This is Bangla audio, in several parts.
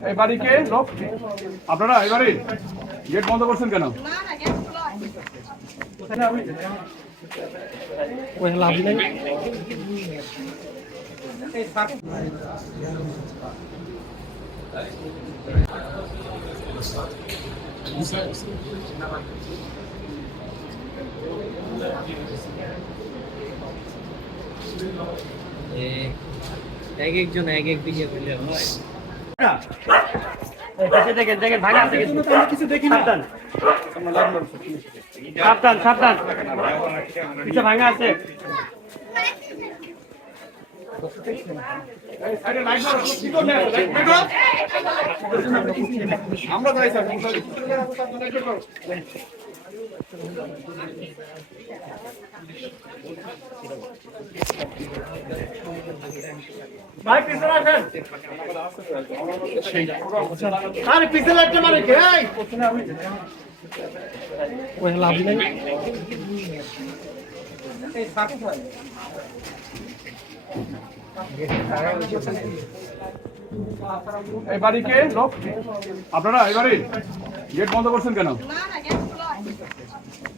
এই লোক? আপনারা এই গেট বন্ধ করছেন কেন? এক একজন এক এক দিকে হয়। দেখেন দেখেন ভাঙা আছে কিছু দেখি না। সাবধান। সাবধান কিছু ভাঙা আছে। আমরা যাই স্যার ভাই পিছনে আসেন। আরে পিছনে একটা মানে কে? এই! ওই লাভ নাই। এই বাড়ি কে? লোক? আপনারা এই বাড়ি? গেট বন্ধ করছেন কেন?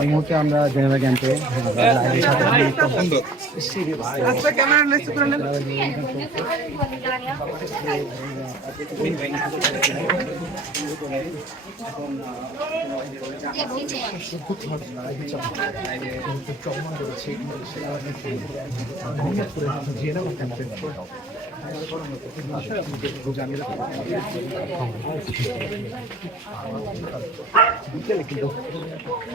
এই মুহূর্তে আমরা জেনেভা ক্যাম্পে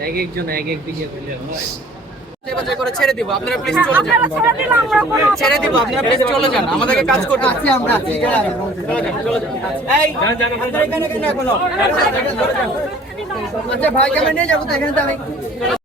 এক একজন এক এক দিকে বললে হয়। করে ছেড়ে দিব আপনারা প্লিজ চলে যান। ছেড়ে দিব আপনারা প্লিজ চলে যান আমাদেরকে কাজ করতে আছি আমরা এই এখানে কেন এখনও? আচ্ছা ভাইকে আমি নিয়ে যাব তো এখানে